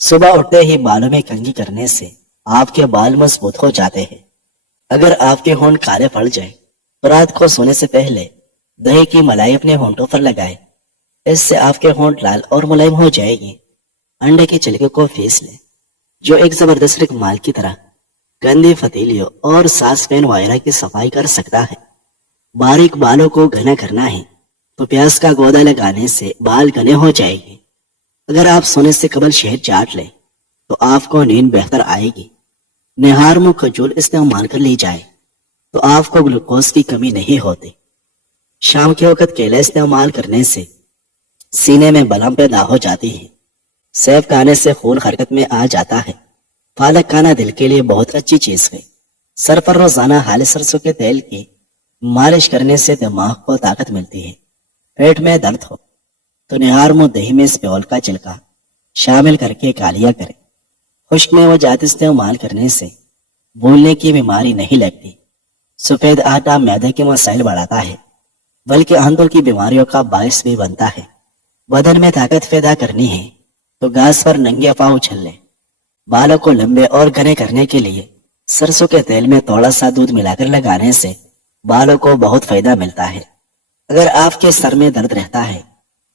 صبح اٹھتے ہی بالوں میں کنگھی کرنے سے آپ کے بال مضبوط ہو جاتے ہیں۔ اگر آپ کے ہونٹ کالے پڑ جائیں تو رات کو سونے سے پہلے دہی کی ملائی اپنے ہونٹوں پر لگائیں۔ اس سے آپ کے ہونٹ لال اور ملائم ہو جائے گی۔ انڈے کے چھلکے کو پیس لیں، جو ایک زبردست رکمال کی طرح گندی فتیلیوں اور ساس پین وغیرہ کی صفائی کر سکتا ہے۔ باریک بالوں کو گھنا کرنا ہے تو پیاز کا گودا لگانے سے بال گھنے ہو جائے گی۔ اگر آپ سونے سے قبل شہد چاٹ لیں تو آپ کو نیند بہتر آئے گی۔ نہار منہ کھجور استعمال کر لی جائے تو آپ کو گلوکوز کی کمی نہیں ہوتی۔ شام کے وقت کیلا استعمال کرنے سے سینے میں بلم پیدا ہو جاتی ہے۔ سیب کھانے سے خون حرکت میں آ جاتا ہے۔ پالک کھانا دل کے لیے بہت اچھی چیز ہے۔ سر پر روزانہ ہالے سرسوں کے تیل کی مالش کرنے سے دماغ کو طاقت ملتی ہے۔ پیٹ میں درد ہو تو نہار منہ دہی میں سپیول کا چھلکا شامل کر کے کالیا کریں۔ خشک میں وہ جات استعمال کرنے سے بھولنے کی بیماری نہیں لگتی۔ سفید آٹا معدے کے مسائل بڑھاتا ہے، بلکہ آنتوں کی بیماریوں کا باعث بھی بنتا ہے۔ بدن میں طاقت پیدا کرنی ہے تو گھاس پر ننگے پاؤں اچھل لیں۔ بالوں کو لمبے اور گھنے کرنے کے لیے سرسوں کے تیل میں تھوڑا سا دودھ ملا کر لگانے سے بالوں کو بہت فائدہ ملتا ہے۔ اگر آپ کے سر میں درد رہتا ہے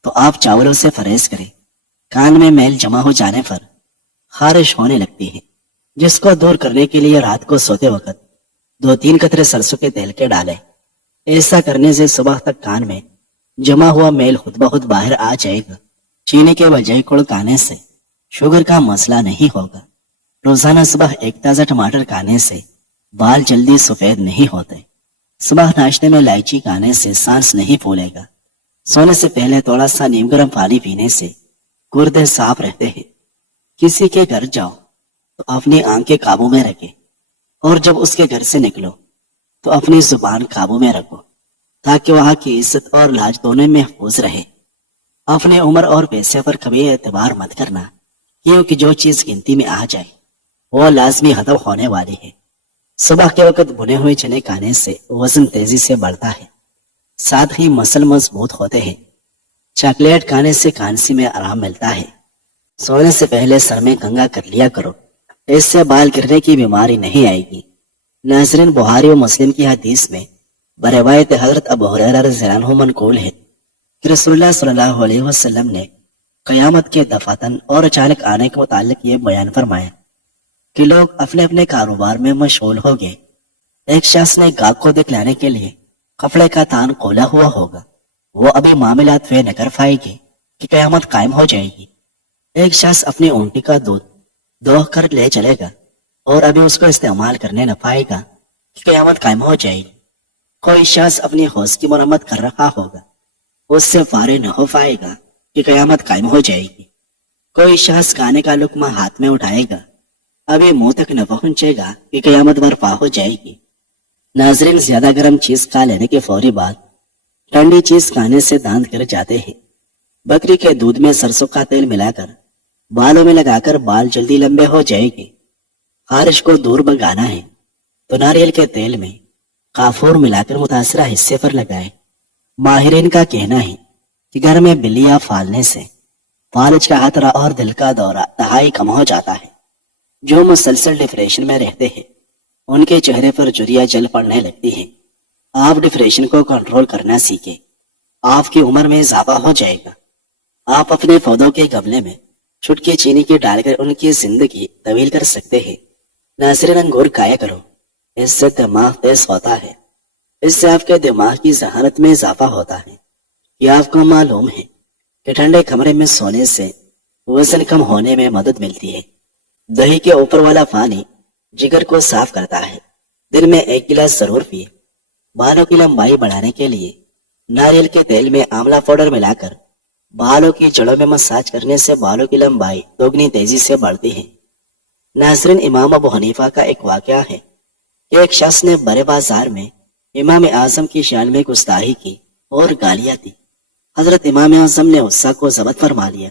تو آپ چاولوں سے فریز کریں۔ کان میں میل جمع ہو جانے پر خارش ہونے لگتی ہے، جس کو دور کرنے کے لیے رات کو سوتے وقت 2-3 قطرے سرسوں کے تیل کے ڈالیں۔ ایسا کرنے سے صبح تک کان میں جمع ہوا میل خود بخود باہر آ جائے گا۔ چینی کے بجائے گڑ کھانے سے شوگر کا مسئلہ نہیں ہوگا۔ روزانہ صبح ایک تازہ ٹماٹر کھانے سے بال جلدی سفید نہیں ہوتے۔ صبح ناشتے میں الائچی کھانے سے سانس نہیں پھولے گا۔ سونے سے پہلے تھوڑا سا نیم گرم پانی پینے سے گردے صاف رہتے ہیں۔ کسی کے گھر جاؤ تو اپنی آنکھیں قابو میں رکھے، اور جب اس کے گھر سے نکلو تو اپنی زبان قابو میں رکھو، تاکہ وہاں کی عزت اور لاج دونوں محفوظ رہے۔ اپنے عمر اور پیسے پر کبھی اعتبار مت کرنا، کیونکہ جو چیز گنتی میں آ جائے وہ لازمی ختم ہونے والی ہے۔ صبح کے وقت بھنے ہوئے چنے کھانے سے وزن تیزی سے بڑھتا ہے، ساتھ ہی مسل مضبوط ہوتے ہیں۔ چاکلیٹ کھانے سے کھانسی میں آرام ملتا ہے۔ سونے سے پہلے سر میں کنگھا کر لیا کرو، اس سے بال گرنے کی بیماری نہیں آئے گی۔ ناظرین، بخاری و مسلم کی حدیث میں بروایت حضرت ابو ہریرہ رضی اللہ عنہ منقول ہے کہ رسول اللہ صلی اللہ علیہ وسلم نے قیامت کے دفاتن اور اچانک آنے کے متعلق یہ بیان فرمایا کہ لوگ اپنے اپنے کاروبار میں مشغول ہو گئے۔ ایک شخص نے گاہک کو دکھلانے کے لیے کپڑے کا تان کھولا ہوا ہوگا، وہ ابھی معاملات نہ کر پائے گی کہ قیامت قائم ہو جائے گی۔ ایک شخص اپنی اونٹی کا دودھ دوہ کر لے چلے گا اور ابھی اس کو استعمال کرنے نہ پائے گا کہ قیامت قائم ہو جائے گی۔ کوئی شخص اپنی حوض کی مرمت کر رہا ہوگا، اس سے فارغ نہ ہو پائے گا کہ قیامت قائم ہو جائے گی۔ کوئی شخص کھانے کا لقمہ ہاتھ میں اٹھائے گا، ابھی منہ تک نہ پہنچے گا کہ قیامت برپا ہو جائے گی۔ ناظرین، زیادہ گرم چیز کھا لینے کے فوری بعد ٹھنڈی چیز کھانے سے دانت گر جاتے ہیں۔ بکری کے دودھ میں سرسوں کا تیل ملا کر بالوں میں لگا کر بال جلدی لمبے ہو جائے گے۔ خارش کو دور بھگانا ہے تو ناریل کے تیل میں کافور ملا کر متاثرہ حصے پر لگائے۔ ماہرین کا کہنا ہے کہ گھر میں بلیاں پالنے سے فالج کا خطرہ اور دل کا دورہ دہائی کم ہو جاتا ہے۔ جو مسلسل ڈپریشن میں رہتے ہیں ان کے چہرے پر جھریاں جل پڑنے لگتی ہیں۔ آپ ڈپریشن کو کنٹرول کرنا سیکھیں، آپ کی عمر میں اضافہ ہو جائے گا۔ آپ اپنے پودوں کے گملے میں چھٹکی چینی کی ڈال کر ان کی زندگی طویل کر سکتے ہیں۔ ناظرین، انگور کھایا کرو، اس سے دماغ تیز ہوتا ہے، اس سے آپ کے دماغ کی ذہانت میں اضافہ ہوتا ہے۔ یہ آپ کو معلوم ہے کہ ٹھنڈے کمرے میں سونے سے وزن کم ہونے میں مدد ملتی ہے۔ دہی کے اوپر والا پانی جگر کو صاف کرتا ہے، دن میں 1 گلاس ضرور پیے۔ بالوں کی لمبائی بڑھانے کے لیے ناریل کے تیل میں آملہ پاؤڈر ملا کر بالوں کی جڑوں میں مساج کرنے سے بالوں کی لمبائی دوگنی تیزی سے بڑھتی ہے۔ ناظرین، امام ابو حنیفہ کا ایک واقعہ ہے کہ ایک شخص نے بڑے بازار میں امام اعظم کی شان میں گستاخی کی اور گالیاں دی۔ حضرت امام اعظم نے غصہ کو ضبط فرما لیا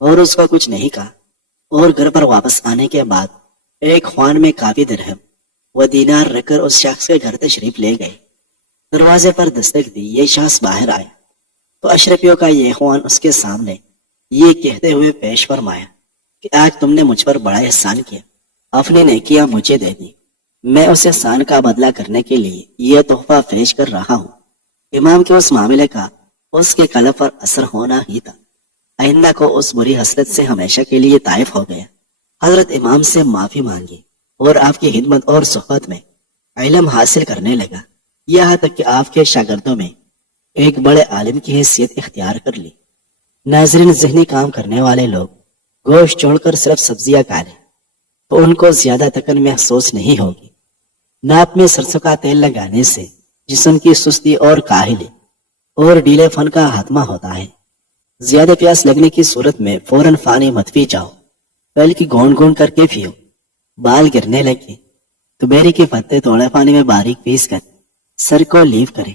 اور اس کو کچھ نہیں کہا، اور گھر پر واپس آنے کے بعد ایک خوان میں کافی درہم و دینار رکھ کر اس شخص کے گھر تشریف لے گئے۔ دروازے پر دستک دی، یہ شخص باہر آیا تو اشرفیوں کا یہ خوان اس کے سامنے یہ کہتے ہوئے پیش فرمایا کہ آج تم نے مجھ پر بڑا احسان کیا، اپنی نیکیاں مجھے دے دی، میں اس احسان کا بدلہ کرنے کے لیے یہ تحفہ پیش کر رہا ہوں۔ امام کے اس معاملے کا اس کے قلب پر اثر ہونا ہی تھا، آئندہ کو اس بری حسرت سے ہمیشہ کے لیے طائف ہو گیا۔ حضرت امام سے معافی مانگی اور آپ کی خدمت اور صحبت میں علم حاصل کرنے لگا، یہاں تک کہ آپ کے شاگردوں میں ایک بڑے عالم کی حیثیت اختیار کر لی۔ ناظرین، ذہنی کام کرنے والے لوگ گوشت چھوڑ کر صرف سبزیاں کھا لیں تو ان کو زیادہ تکن محسوس نہیں ہوگی۔ ناپ میں سرسوں کا تیل لگانے سے جسم کی سستی اور کاہلی اور ڈھیلے پن کا خاتمہ ہوتا ہے۔ زیادہ پیاس لگنے کی صورت میں فوراً پانی مت پی جاؤ، بلکہ گونڈ گونڈ کر کے پیو۔ بال گرنے لگے تو بیری کے پتے توڑے پانی میں باریک پیس کر سر کو لیف کریں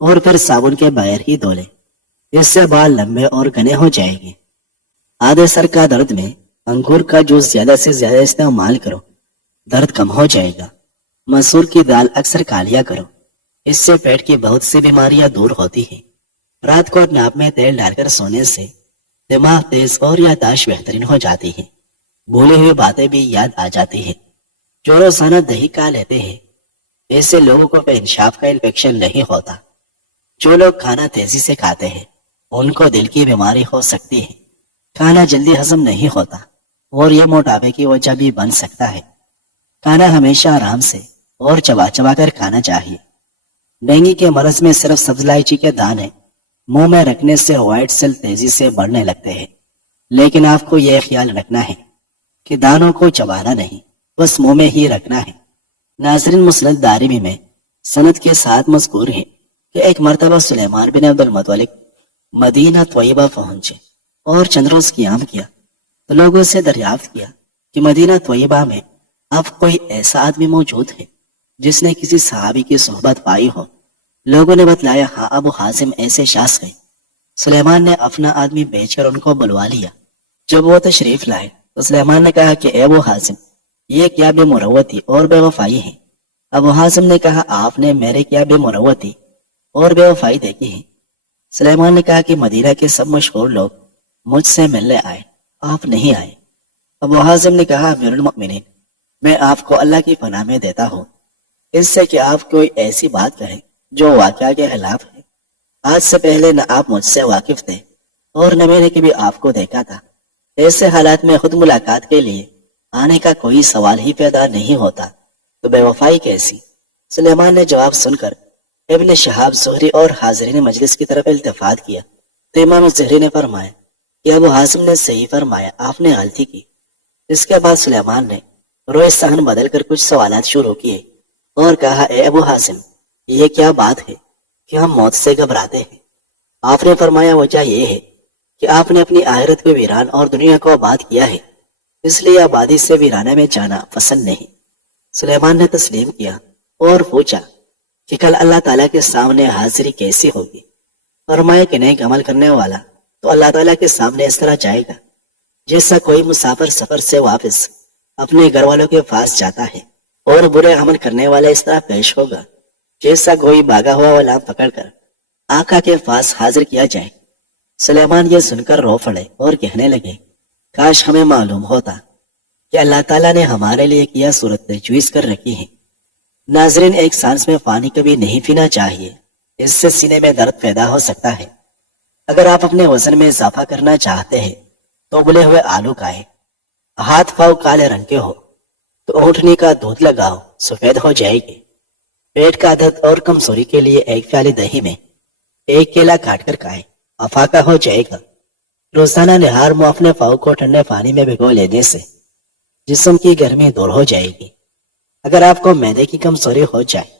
اور پھر صابن کے بغیر ہی دھو لیں، اس سے بال لمبے اور گھنے ہو جائیں گے۔ آدھے سر کا درد میں انگور کا جوس زیادہ سے زیادہ استعمال کرو، درد کم ہو جائے گا۔ مسور کی دال اکثر کھا لیا کرو، اس سے پیٹ کی بہت سی بیماریاں دور ہوتی ہیں۔ رات کو ناپ میں تیل ڈال کر سونے سے دماغ تیز اور یادداشت بہترین ہو جاتی ہے، بھولی ہوئی باتیں بھی یاد آ جاتی ہیں۔ جو روزانہ دہی کھا لیتے ہیں ایسے لوگوں کو پیشاب کا انفیکشن نہیں ہوتا۔ جو لوگ کھانا تیزی سے کھاتے ہیں ان کو دل کی بیماری ہو سکتی ہے، کھانا جلدی ہضم نہیں ہوتا اور یہ موٹاپے کی وجہ بھی بن سکتا ہے۔ کھانا ہمیشہ آرام سے اور چبا چبا کر کھانا چاہیے۔ ڈینگی کے مرض میں صرف سبز الائچی کے دانے منہ میں رکھنے سے وائٹ سیل تیزی سے بڑھنے لگتے ہیں، لیکن آپ کو یہ خیال رکھنا ہے کہ دانوں کو چبانا نہیں، بس منہ میں ہی رکھنا ہے۔ ناظرین، مسند دارمی میں سند کے ساتھ مذکور ہے کہ ایک مرتبہ سلیمان بن عبد المطلب مدینہ طیبہ پہنچے اور چند روز قیام کیا تو لوگوں سے دریافت کیا کہ مدینہ طیبہ میں اب کوئی ایسا آدمی موجود ہے جس نے کسی صحابی کی صحبت پائی ہو؟ لوگوں نے بتلایا، ہاں، ابو حازم ایسے شخص ہیں۔ سلیمان نے اپنا آدمی بھیج کر ان کو بلوا لیا۔ جب وہ تشریف لائے تو سلیمان نے کہا کہ اے ابو حازم، یہ کیا بے مروتی اور بے وفائی ہے؟ ابو حازم نے کہا، آپ نے میرے کیا بے مروتی اور بے وفائی دیکھی ہے؟ سلیمان نے کہا کہ مدینہ کے سب مشہور لوگ مجھ سے ملنے آئے، آپ نہیں آئے۔ ابو حازم نے کہا، امیر المؤمنین، میں آپ کو اللہ کی پناہ میں دیتا ہوں اس سے کہ آپ کوئی ایسی بات کہیں جو واقعہ کے خلاف ہے۔ آج سے پہلے نہ آپ مجھ سے واقف تھے اور نہ میں نے کبھی آپ کو دیکھا تھا، ایسے حالات میں خود ملاقات کے لیے آنے کا کوئی سوال ہی پیدا نہیں ہوتا، تو بے وفائی کیسی؟ سلیمان نے جواب سن کر ابن شہاب زہری اور حاضرین مجلس کی طرف التفات کیا تو امام زہری نے فرمایا کہ ابو حازم نے صحیح فرمایا، آپ نے غلطی کی۔ اس کے بعد سلیمان نے روئے صحن بدل کر کچھ سوالات شروع کیے اور کہا، اے ابو حازم، یہ کیا بات ہے کہ ہم موت سے گھبراتے ہیں؟ آپ نے فرمایا، وجہ یہ ہے کہ آپ نے اپنی آخرت کو ویران اور دنیا کو آباد کیا ہے، اس لیے آبادی سے ویرانے میں جانا پسند نہیں۔ سلیمان نے تسلیم کیا اور پوچھا کہ کل اللہ تعالیٰ کے سامنے حاضری کیسی ہوگی؟ فرمایا کہ نیک عمل کرنے والا تو اللہ تعالیٰ کے سامنے اس طرح جائے گا جیسا کوئی مسافر سفر سے واپس اپنے گھر والوں کے پاس جاتا ہے، اور برے عمل کرنے والا اس طرح پیش ہوگا جیسا کوئی بھاگا ہوا غلام پکڑ کر آقا کے پاس حاضر کیا جائے۔ سلیمان یہ سن کر رو پڑے اور کہنے لگے، کاش ہمیں معلوم ہوتا کہ اللہ تعالیٰ نے ہمارے لیے کیا صورت تجویز کر رکھی ہے۔ ناظرین، ایک سانس میں پانی کبھی نہیں پینا چاہیے، اس سے سینے میں درد پیدا ہو سکتا ہے۔ اگر آپ اپنے وزن میں اضافہ کرنا چاہتے ہیں تو ابلے ہوئے آلو کھائیں، ہاتھ پاؤں کالے رنگ کے ہو تو اونٹنی کا دودھ لگاؤ، سفید ہو جائے گی۔ پیٹ کا درد اور کمزوری کے لیے ایک پیالے دہی میں ایک کیلا کاٹ کر کھائیں، افاقہ ہو جائے گا۔ روزانہ نہار میں اپنے پاؤں کو ٹھنڈے پانی میں بھگو لینے سے جسم کی گرمی دور ہو جائے گی۔ اگر آپ کو معدے کی کمزوری ہو جائے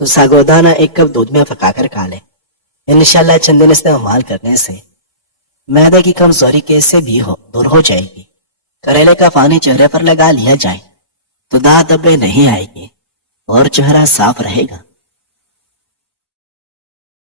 تو ساگودانہ ایک کپ دودھ میں پکا کر کھا لیں، انشاءاللہ چند دن استعمال کرنے سے معدے کی کمزوری کیسے بھی ہو دور ہو جائے گی۔ کریلے کا پانی چہرے پر لگا لیا جائے تو داغ دھبے نہیں آئے گی اور چہرہ صاف رہے گا۔